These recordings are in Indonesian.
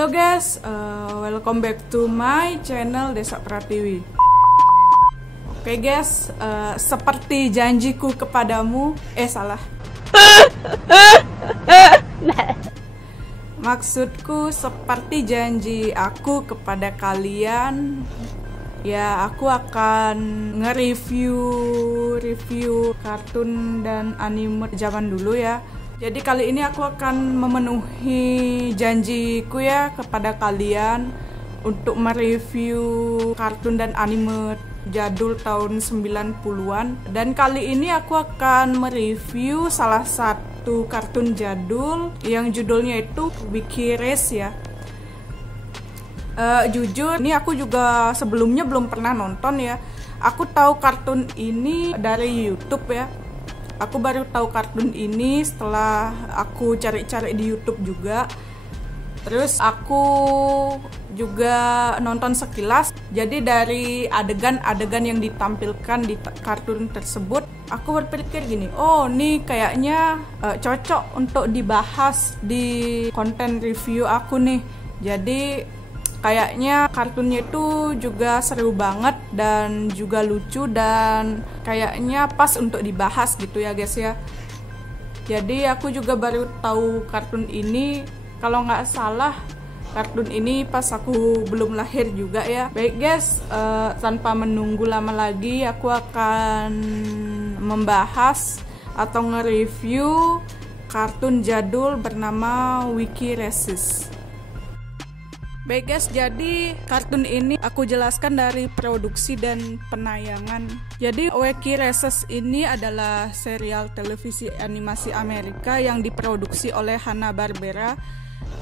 Halo guys, welcome back to my channel Desa Pratiwi. Oke guys, seperti janjiku kepadamu, salah. Maksudku seperti janji aku kepada kalian, ya aku akan nge-review kartun dan anime zaman dulu ya. Jadi kali ini aku akan memenuhi janjiku ya kepada kalian untuk mereview kartun dan anime jadul tahun 90-an. Dan kali ini aku akan mereview salah satu kartun jadul yang judulnya itu Wiki Race ya. Jujur, ini aku juga sebelumnya belum pernah nonton ya. Aku tahu kartun ini dari YouTube ya. Aku baru tahu kartun ini setelah aku cari-cari di YouTube juga. Terus aku juga nonton sekilas. Jadi dari adegan-adegan yang ditampilkan di kartun tersebut, aku berpikir gini, oh nih kayaknya cocok untuk dibahas di konten review aku nih. Jadi kayaknya kartunnya itu juga seru banget dan juga lucu dan kayaknya pas untuk dibahas gitu ya guys ya. Jadi aku juga baru tahu kartun ini, kalau nggak salah kartun ini pas aku belum lahir juga ya. Baik guys, tanpa menunggu lama lagi aku akan membahas atau nge-review kartun jadul bernama Wiki Races. Baik guys, jadi kartun ini aku jelaskan dari produksi dan penayangan. Jadi Wiki Races ini adalah serial televisi animasi Amerika yang diproduksi oleh Hanna-Barbera.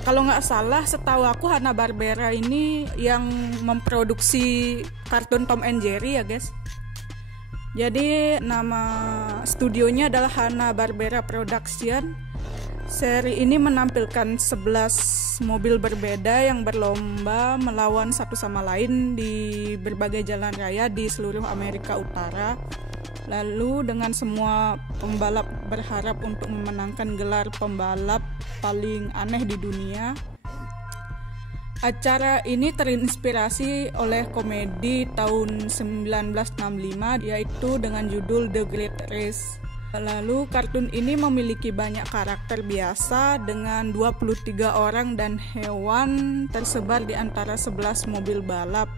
Kalau nggak salah, setahu aku Hanna-Barbera ini yang memproduksi kartun Tom and Jerry ya guys. Jadi nama studionya adalah Hanna-Barbera Production. Seri ini menampilkan 11 mobil berbeda yang berlomba melawan satu sama lain di berbagai jalan raya di seluruh Amerika Utara. Lalu dengan semua pembalap berharap untuk memenangkan gelar pembalap paling aneh di dunia. Acara ini terinspirasi oleh komedi tahun 1965 yaitu dengan judul The Great Race. Lalu kartun ini memiliki banyak karakter biasa dengan 23 orang dan hewan tersebar di antara 11 mobil balap.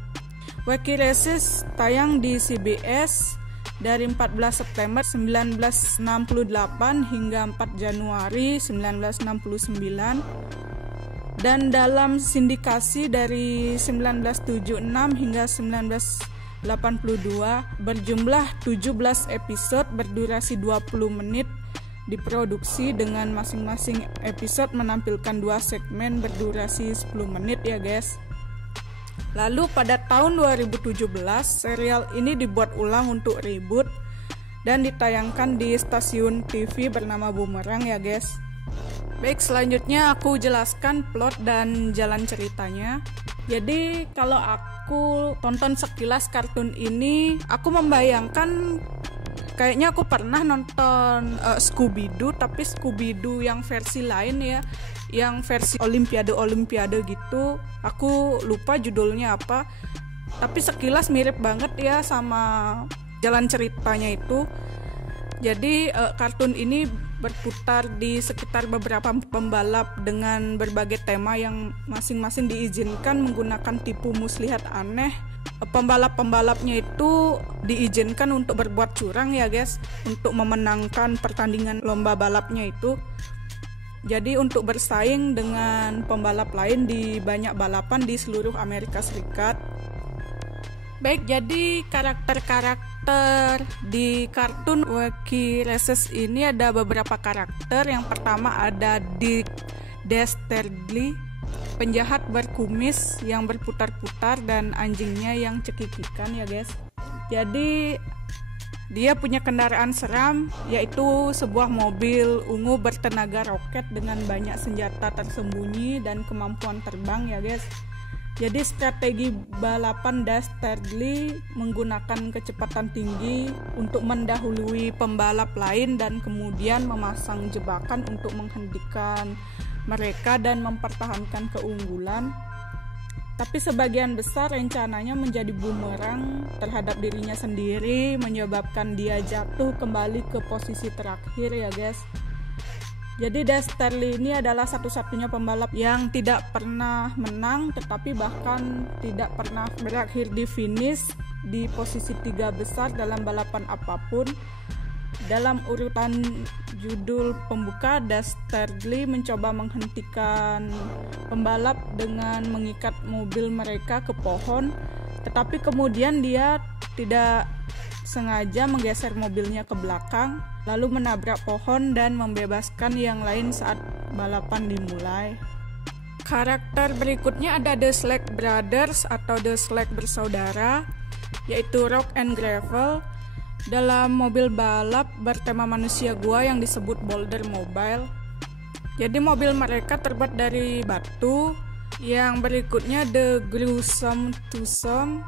Wiki Races tayang di CBS dari 14 September 1968 hingga 4 Januari 1969 dan dalam sindikasi dari 1976 hingga 1982 berjumlah 17 episode berdurasi 20 menit diproduksi dengan masing-masing episode menampilkan 2 segmen berdurasi 10 menit ya guys. Lalu pada tahun 2017 serial ini dibuat ulang untuk reboot dan ditayangkan di stasiun TV bernama Boomerang ya guys. Baik, selanjutnya aku jelaskan plot dan jalan ceritanya. Jadi kalau aku tonton sekilas kartun ini, aku membayangkan kayaknya aku pernah nonton Scooby-Doo, tapi Scooby-Doo yang versi lain ya, yang versi Olimpiade gitu. Aku lupa judulnya apa, tapi sekilas mirip banget ya sama jalan ceritanya itu. Jadi kartun ini berputar di sekitar beberapa pembalap dengan berbagai tema yang masing-masing diizinkan menggunakan tipu muslihat aneh. Pembalap-pembalapnya itu diizinkan untuk berbuat curang ya guys, untuk memenangkan pertandingan lomba balapnya itu. Jadi untuk bersaing dengan pembalap lain di banyak balapan di seluruh Amerika Serikat. Baik, jadi karakter-karakter di kartun Wiki Races ini ada beberapa karakter. Yang pertama ada Dick Dastardly, penjahat berkumis yang berputar-putar dan anjingnya yang cekikikan ya guys. Jadi dia punya kendaraan seram yaitu sebuah mobil ungu bertenaga roket dengan banyak senjata tersembunyi dan kemampuan terbang ya guys. Jadi strategi balapan Dastardly menggunakan kecepatan tinggi untuk mendahului pembalap lain dan kemudian memasang jebakan untuk menghentikan mereka dan mempertahankan keunggulan. Tapi sebagian besar rencananya menjadi bumerang terhadap dirinya sendiri, menyebabkan dia jatuh kembali ke posisi terakhir ya guys. Jadi Desterli ini adalah satu-satunya pembalap yang tidak pernah menang, tetapi bahkan tidak pernah berakhir di finish di posisi 3 besar dalam balapan apapun. Dalam urutan judul pembuka, Desterli mencoba menghentikan pembalap dengan mengikat mobil mereka ke pohon, tetapi kemudian dia tidak sengaja menggeser mobilnya ke belakang, lalu menabrak pohon dan membebaskan yang lain saat balapan dimulai. Karakter berikutnya ada The Slag Brothers atau The Slag bersaudara, yaitu Rock and Gravel dalam mobil balap bertema manusia gua yang disebut Boulder Mobile. Jadi mobil mereka terbuat dari batu. Yang berikutnya The Gruesome Twosome,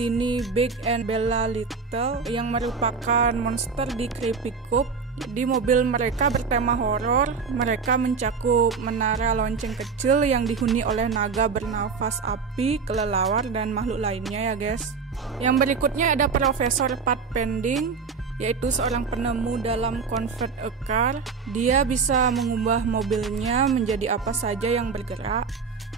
Tiny Big and Bella Little yang merupakan monster di Creepy Cove. Di mobil mereka bertema horor. Mereka mencakup menara lonceng kecil yang dihuni oleh naga bernafas api, kelelawar, dan makhluk lainnya ya guys. Yang berikutnya ada Profesor Pat Pending, yaitu seorang penemu dalam Convert a Car. Dia bisa mengubah mobilnya menjadi apa saja yang bergerak.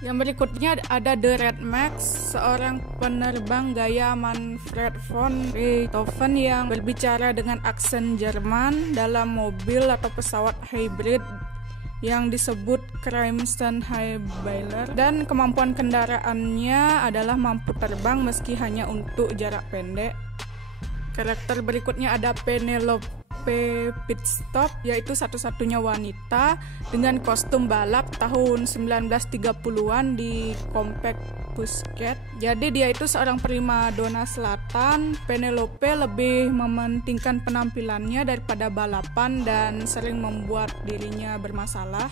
Yang berikutnya ada The Red Max, seorang penerbang gaya Manfred von Richthofen yang berbicara dengan aksen Jerman dalam mobil atau pesawat hybrid yang disebut Crimson Highballer, dan kemampuan kendaraannya adalah mampu terbang meski hanya untuk jarak pendek. Karakter berikutnya ada Penelope Pitstop, yaitu satu-satunya wanita dengan kostum balap tahun 1930-an di Compact Pussycat. Jadi dia itu seorang primadona selatan. Penelope lebih mementingkan penampilannya daripada balapan dan sering membuat dirinya bermasalah.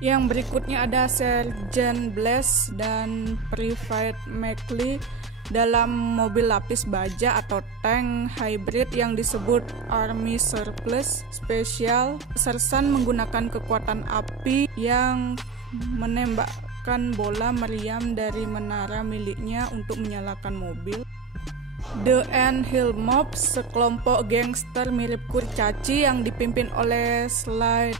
Yang berikutnya ada Sergeant Blaze dan Private McLeod dalam mobil lapis baja atau tank hybrid yang disebut Army Surplus Special. Sersan menggunakan kekuatan api yang menembakkan bola meriam dari menara miliknya untuk menyalakan mobil. The Ant Hill Mob, sekelompok gangster mirip kurcaci yang dipimpin oleh Slade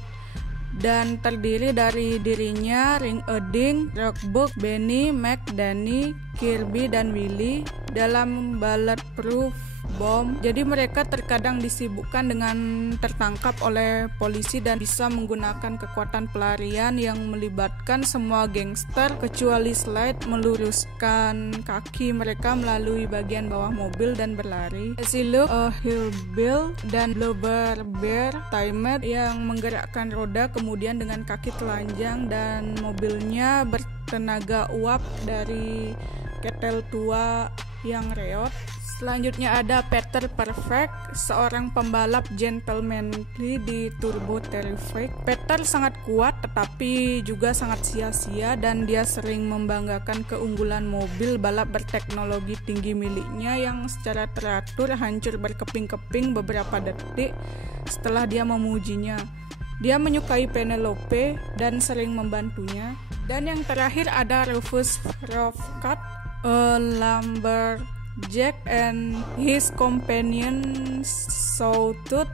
dan terdiri dari dirinya, Ring Edding, Rockbug, Benny, Mac, Danny, Kirby, dan Willy dalam Bulletproof Bomb. Jadi mereka terkadang disibukkan dengan tertangkap oleh polisi dan bisa menggunakan kekuatan pelarian yang melibatkan semua gangster kecuali Slide meluruskan kaki mereka melalui bagian bawah mobil dan berlari. Siluk, Hillbill, dan Blubber Bear Timer yang menggerakkan roda kemudian dengan kaki telanjang dan mobilnya bertenaga uap dari ketel tua yang reot. Selanjutnya ada Peter Perfect, seorang pembalap gentlemanly di Turbo Terrific. Peter sangat kuat tetapi juga sangat sia-sia dan dia sering membanggakan keunggulan mobil balap berteknologi tinggi miliknya yang secara teratur hancur berkeping-keping beberapa detik setelah dia memujinya. Dia menyukai Penelope dan sering membantunya. Dan yang terakhir ada Rufus Roughcut, a lumberjack and his companion Sawtooth.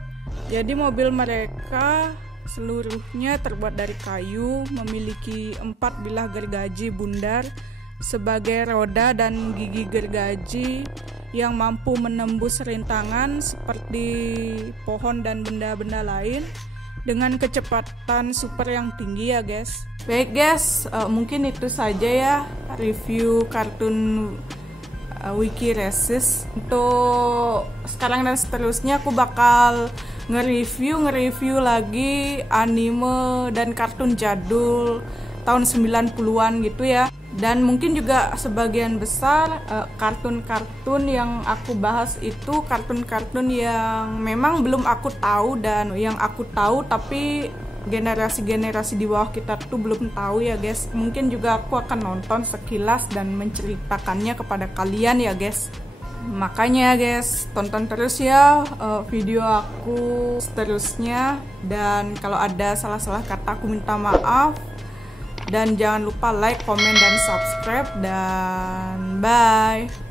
Jadi mobil mereka seluruhnya terbuat dari kayu, memiliki 4 bilah gergaji bundar sebagai roda dan gigi gergaji yang mampu menembus rintangan seperti pohon dan benda-benda lain dengan kecepatan super yang tinggi ya guys. Baik guys, mungkin itu saja ya review kartun Wiki Races. Untuk sekarang dan seterusnya aku bakal nge-review lagi anime dan kartun jadul tahun 90-an gitu ya. Dan mungkin juga sebagian besar kartun-kartun yang aku bahas itu kartun-kartun yang memang belum aku tahu dan yang aku tahu tapi generasi-generasi di bawah kita tuh belum tahu ya guys. Mungkin juga aku akan nonton sekilas dan menceritakannya kepada kalian ya guys. Makanya ya guys, tonton terus ya video aku seterusnya. Dan kalau ada salah-salah kata aku minta maaf. Dan jangan lupa like, komen, dan subscribe, dan bye.